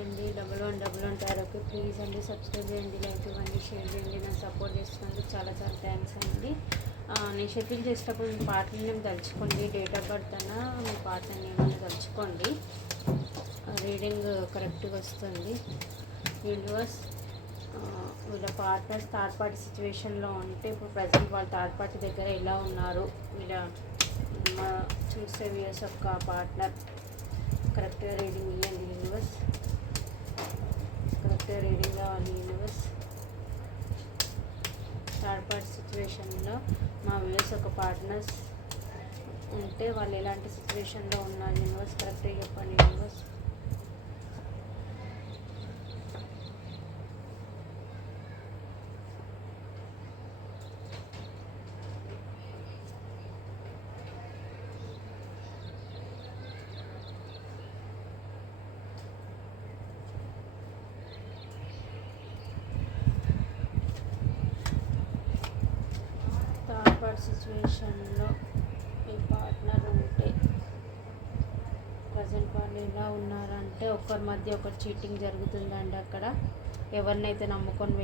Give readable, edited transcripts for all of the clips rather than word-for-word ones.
అండి 1111 టారోకి ప్లీజ్ అండి సబ్స్క్రైబ్ చేయండి, లైక్ ఇవ్వండి, షేర్ చేయండి. నాకు సపోర్ట్ చేస్తున్నందుకు చాలా చాలా థ్యాంక్స్ అండి. నేను షెడ్యూల్ చేసేటప్పుడు మీ పార్ట్నర్ నేమ్ తలుచుకోండి, డేట్ ఆఫ్ బర్త్ అన్నా మీ పార్ట్నర్ నేమ్ అన్న తలుచుకోండి. రీడింగ్ కరెక్ట్గా వస్తుంది. యూనివర్స్ వీళ్ళ పార్ట్నర్స్ థర్డ్ పార్టీ సిచ్యువేషన్లో ఉంటే ఇప్పుడు ప్రజెంట్ వాళ్ళ థర్డ్ పార్టీ దగ్గర ఎలా ఉన్నారు, వీళ్ళ చూసే వ్యూస్ యొక్క పార్ట్నర్ కరెక్ట్గా రీడింగ్ ఇవ్వండి యూనివర్స్. కరెక్ట్గా రీడింగ్ కావాలి యూనివర్స్. థర్డ్ పార్టీ సిచ్యువేషన్లో మా వ్యూస్ ఒక పార్ట్నర్స్ ఉంటే వాళ్ళు ఎలాంటి సిచ్యువేషన్లో ఉన్నారు యూనివర్స్ కరెక్ట్గా చెప్పండి యూనివర్స్. సిచ్యువేషన్లో మీ పార్ట్నర్ ఉంటే ప్రజెంట్ వాళ్ళు ఎలా ఉన్నారంటే ఒకరి మధ్య ఒకరు చీటింగ్ జరుగుతుందండి. అక్కడ ఎవరినైతే నమ్ముకొని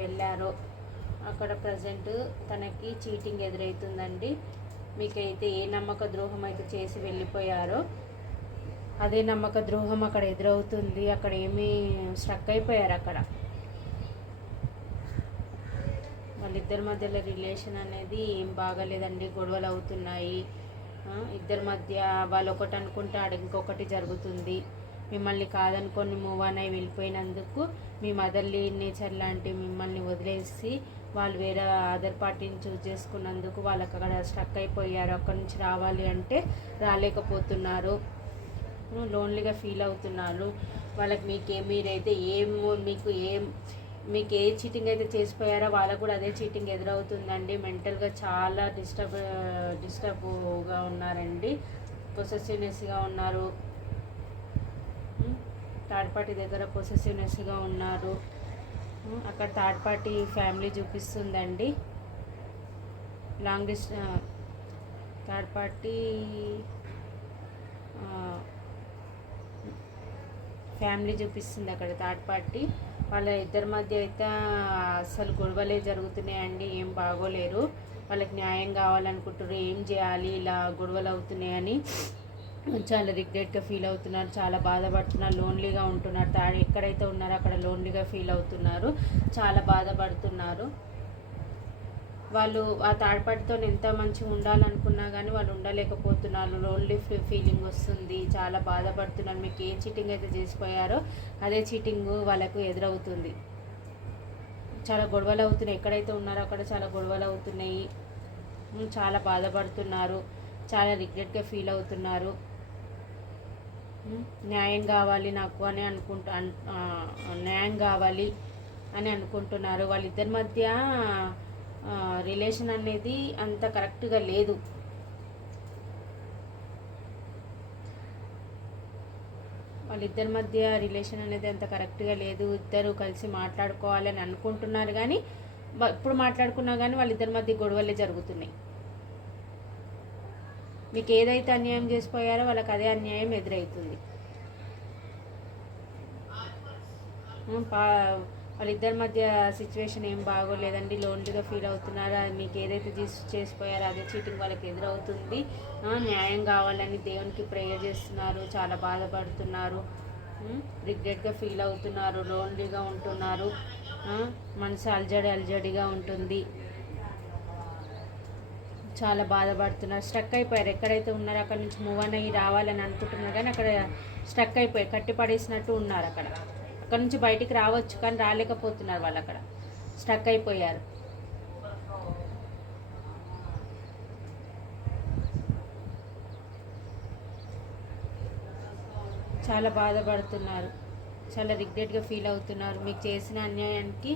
వెళ్ళారో అక్కడ ప్రజెంట్ తనకి చీటింగ్ ఎదురవుతుందండి. మీకైతే ఏ నమ్మక ద్రోహం అయితే చేసి వెళ్ళిపోయారో అదే నమ్మక ద్రోహం అక్కడ ఎదురవుతుంది. అక్కడ ఏమీ స్ట్రక్ అయిపోయారు. అక్కడ వాళ్ళిద్దరి మధ్యలో రిలేషన్ అనేది ఏం బాగాలేదండి, గొడవలు అవుతున్నాయి. ఇద్దరి మధ్య వాళ్ళు ఒకటి అనుకుంటే ఆడ ఇంకొకటి జరుగుతుంది. మిమ్మల్ని కాదనుకొని మూవ్ ఆన్ అయి వెళ్ళిపోయినందుకు మీ మదర్లీ నేచర్ లాంటి మిమ్మల్ని వదిలేసి వాళ్ళు వేరే అదర్ పార్టీని చూస్ చేసుకున్నందుకు వాళ్ళకి అక్కడ స్ట్రక్ అయిపోయారు. అక్కడి నుంచి రావాలి అంటే రాలేకపోతున్నారు, లోన్లీగా ఫీల్ అవుతున్నారు. వాళ్ళకి మీరైతే మీకు ఏ చీటింగ్ అయితే చేసిపోయారో వాళ్ళకు కూడా అదే చీటింగ్ ఎదురవుతుందండి. మెంటల్గా చాలా డిస్టర్బ్గా ఉన్నారండి, పొసెసివ్నెస్గా ఉన్నారు. థర్డ్ పార్టీ దగ్గర పొసెసివ్నెస్గా ఉన్నారు. అక్కడ థర్డ్ పార్టీ ఫ్యామిలీ చూపిస్తుందండి. థర్డ్ పార్టీ ఫ్యామిలీ చూపిస్తుంది. అక్కడ థర్డ్ పార్టీ వాళ్ళ ఇద్దరి మధ్య అయితే అసలు గొడవలే జరుగుతున్నాయండి, ఏం బాగోలేరు. వాళ్ళకి న్యాయం కావాలనుకుంటారు, ఏం చేయాలి ఇలా గొడవలు అవుతున్నాయని చాలా రిగ్రెట్గా ఫీల్ అవుతున్నారు, చాలా బాధపడుతున్నారు, లోన్లీగా ఉంటున్నారు. ఎక్కడైతే ఉన్నారో అక్కడ లోన్లీగా ఫీల్ అవుతున్నారు, చాలా బాధపడుతున్నారు. వాళ్ళు ఆ థర్డ్ పార్టీతో ఎంత మంచిగా ఉండాలనుకున్నా కానీ వాళ్ళు ఉండలేకపోతున్నారు, లోన్లీ ఫీలింగ్ వస్తుంది, చాలా బాధపడుతున్నారు. మీకు ఏ చీటింగ్ అయితే చేసిపోయారో అదే చీటింగ్ వాళ్ళకు ఎదురవుతుంది. చాలా గొడవలు అవుతున్నాయి, ఎక్కడైతే ఉన్నారో అక్కడ చాలా గొడవలు అవుతున్నాయి, చాలా బాధపడుతున్నారు, చాలా రిగ్రెట్గా ఫీల్ అవుతున్నారు. న్యాయం కావాలి నాకు అని న్యాయం కావాలి అని అనుకుంటున్నారు. వాళ్ళిద్దరి మధ్య రిలేషన్ అనేది అంత కరెక్ట్గా లేదు. వాళ్ళిద్దరి మధ్య రిలేషన్ అనేది అంత కరెక్ట్గా లేదు. ఇద్దరు కలిసి మాట్లాడుకోవాలని అనుకుంటున్నారు కానీ ఇప్పుడు మాట్లాడుకున్నా కానీ వాళ్ళిద్దరి మధ్య గొడవలే జరుగుతున్నాయి. మీకు ఏదైతే అన్యాయం చేసిపోయారో వాళ్ళకి అదే అన్యాయం ఎదురవుతుంది. వాళ్ళిద్దరి మధ్య సిచ్యువేషన్ ఏం బాగోలేదండి, లోన్లీగా ఫీల్ అవుతున్నారు. మీకు ఏదైతే చేసిపోయారో అదే చీటింగ్ వాళ్ళకి ఎదురవుతుంది. న్యాయం కావాలని దేవునికి ప్రేయర్ చేస్తున్నారు, చాలా బాధపడుతున్నారు, రిగ్రెట్గా ఫీల్ అవుతున్నారు, లోన్లీగా ఉంటున్నారు, మనసు అల్జడిగా ఉంటుంది, చాలా బాధపడుతున్నారు. స్ట్రక్ అయిపోయారు, ఎక్కడైతే ఉన్నారో అక్కడ నుంచి మూవ్ అయ్యి రావాలని అనుకుంటున్నారు కానీ అక్కడ స్ట్రక్ అయిపోయి కట్టిపడేసినట్టు ఉన్నారు. అక్కడ నుంచి బయటికి రావచ్చు కానీ రాలేకపోతున్నారు. వాళ్ళు అక్కడ స్ట్రక్ అయిపోయారు. చాలా బాధపడుతున్నారు, చాలా రిగ్రెట్గా ఫీల్ అవుతున్నారు. మీకు చేసిన అన్యాయానికి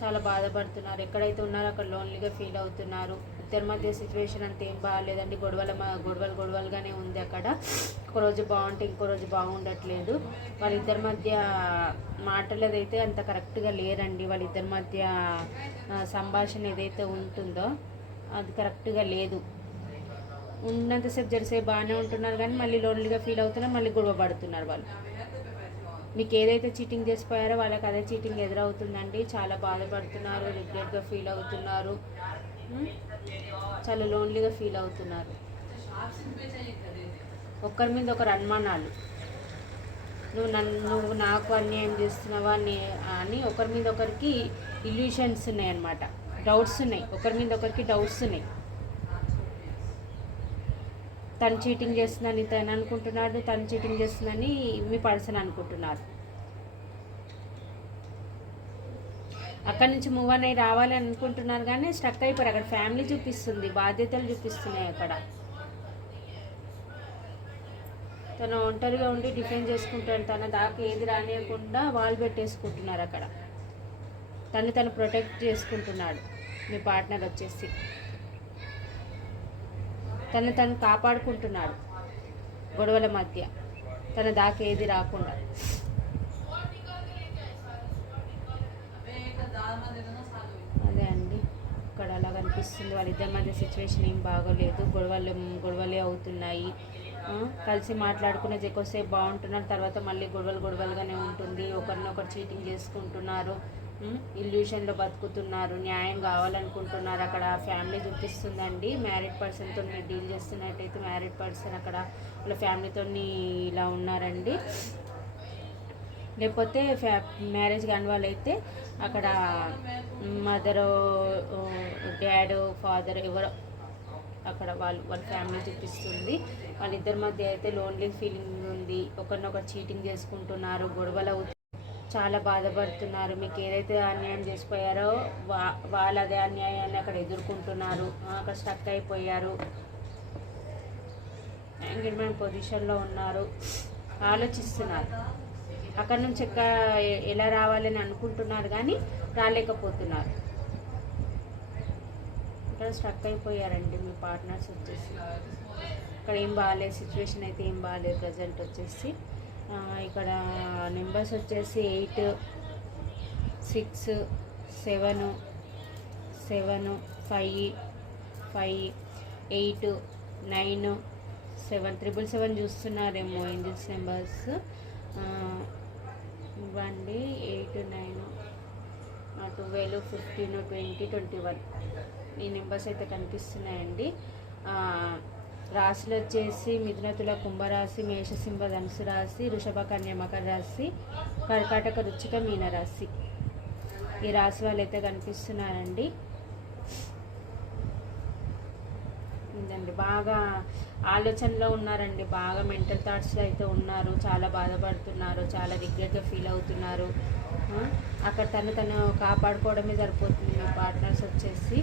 చాలా బాధపడుతున్నారు. ఎక్కడైతే ఉన్నారో అక్కడ లోన్లీగా ఫీల్ అవుతున్నారు. ఇద్దరి మధ్య సిచ్యువేషన్ అంత ఏం బాగాలేదండి, గొడవలుగానే ఉంది. అక్కడ ఒకరోజు బాగుంటే ఇంకో రోజు బాగుండట్లేదు. వాళ్ళిద్దరి మధ్య మాటలదైతే అంత కరెక్ట్గా లేరండి. వాళ్ళిద్దరి మధ్య సంభాషణ ఏదైతే ఉంటుందో అది కరెక్ట్గా లేదు. ఉన్నంతసేపు జరసేపు బాగానే ఉంటున్నారు కానీ మళ్ళీ లోన్లీగా ఫీల్ అవుతున్నారు, మళ్ళీ గొడవ పడుతున్నారు వాళ్ళు. మీకు ఏదైతే చీటింగ్ చేసిపోయారో వాళ్ళకి అదే చీటింగ్ ఎదురవుతుందండి. చాలా బాధపడుతున్నారు, రిగ్రెట్గా ఫీల్ అవుతున్నారు, చాలా లోన్లీగా ఫీల్ అవుతున్నారు. ఒకరి మీద ఒకరు అనుమానాలు, నువ్వు నాకు అన్యాయం చేస్తున్నావా అని ఒకరి మీద ఒకరికి ఇల్యూషన్స్ ఉన్నాయి అన్నమాట, డౌట్స్ ఉన్నాయి, ఒకరి మీద ఒకరికి డౌట్స్ ఉన్నాయి. తను చీటింగ్ చేస్తుందని తను అనుకుంటున్నాడు, తను చీటింగ్ చేస్తుందని మీ పర్సన్ అనుకుంటున్నారు. అక్కడి నుంచి మూవ్ అని రావాలి అనుకుంటున్నారు కానీ స్టక్ అయిపోయారు. అక్కడ ఫ్యామిలీ చూపిస్తుంది, బాధ్యతలు చూపిస్తున్నాయి. అక్కడ తను ఒంటరిగా ఉండి డిఫెండ్ చేసుకుంటాడు, తన దాకా ఏది రానియకుండా వాల్ పెట్టేసుకుంటున్నారు. అక్కడ తను ప్రొటెక్ట్ చేసుకుంటున్నాడు. మీ పార్ట్నర్ వచ్చేసి తను కాపాడుకుంటున్నాడు గొడవల మధ్య, తన దాకా ఏది రాకుండా. అదే అండి, ఇక్కడ అలా కనిపిస్తుంది. వాళ్ళిద్దరి మధ్య సిచ్యువేషన్ ఏం బాగోలేదు, గొడవలే అవుతున్నాయి. కలిసి మాట్లాడుకునేది ఎక్కువసేపు బాగుంటున్నారు, తర్వాత మళ్ళీ గొడవలుగానే ఉంటుంది. ఒకరినొకరు చీటింగ్ చేసుకుంటున్నారు, ఇల్యూషన్లో బతుకుతున్నారు, న్యాయం కావాలనుకుంటున్నారు. అక్కడ ఫ్యామిలీ చూపిస్తుందండి. మ్యారీడ్ పర్సన్తో మీరు డీల్ చేస్తున్నట్టయితే మ్యారీడ్ పర్సన్ అక్కడ వాళ్ళ ఫ్యామిలీతో ఇలా ఉన్నారండి. లేకపోతే మ్యారేజ్ కాని వాళ్ళైతే అక్కడ మదరు, డాడ్, ఫాదర్ ఎవరో అక్కడ వాళ్ళ ఫ్యామిలీ చూపిస్తుంది. వాళ్ళిద్దరి మధ్య అయితే లోన్లీ ఫీలింగ్ ఉంది, ఒకరినొకరు చీటింగ్ చేసుకుంటున్నారు, గొడవలు చాలా బాధపడుతున్నారు. మీకు ఏదైతే అన్యాయం చేసిపోయారో వాళ్ళు అదే అన్యాయాన్ని అక్కడ ఎదుర్కొంటున్నారు, అక్కడ స్టక్ అయిపోయారు, ఎంగేజ్మెంట్ పొజిషన్లో ఉన్నారు, ఆలోచిస్తున్నారు. అక్కడ నుంచి ఎలా రావాలని అనుకుంటున్నారు కానీ రాలేకపోతున్నారు. ఇక్కడ స్టక్ అయిపోయారండి మీ పార్ట్నర్స్ వచ్చేసి. ఇక్కడ ఏం బాగాలేదు, సిచ్యువేషన్ అయితే ఏం బాగాలేదు ప్రజెంట్ వచ్చేసి. ఇక్కడ నెంబర్స్ వచ్చేసి 8, 6, 7, 7, 5, 8, 9, 7, 777 చూస్తున్నారేమో ఏంజిల్స్ నెంబర్స్ ఇవ్వండి. 8, 9, 12, 15, 20, 21 ఈ నెంబర్స్ అయితే కనిపిస్తున్నాయండి. రాశులు వచ్చేసి మిథున, తుల, కుంభరాశి, మేషసింహ, ధనుసు రాశి, వృషభ, కన్య, మకర రాశి, కర్కాటక, వృశ్చిక, మీన రాశి. ఈ రాశి వాళ్ళు అయితే కనిపిస్తున్నారండి. ఇదండి, బాగా ఆలోచనలో ఉన్నారండి, బాగా మెంటల్ థాట్స్లో అయితే ఉన్నారు, చాలా బాధపడుతున్నారు, చాలా రిగ్రెట్గా ఫీల్ అవుతున్నారు. అక్కడ తను కాపాడుకోవడమే సరిపోతుంది మీ పార్ట్నర్స్ వచ్చేసి.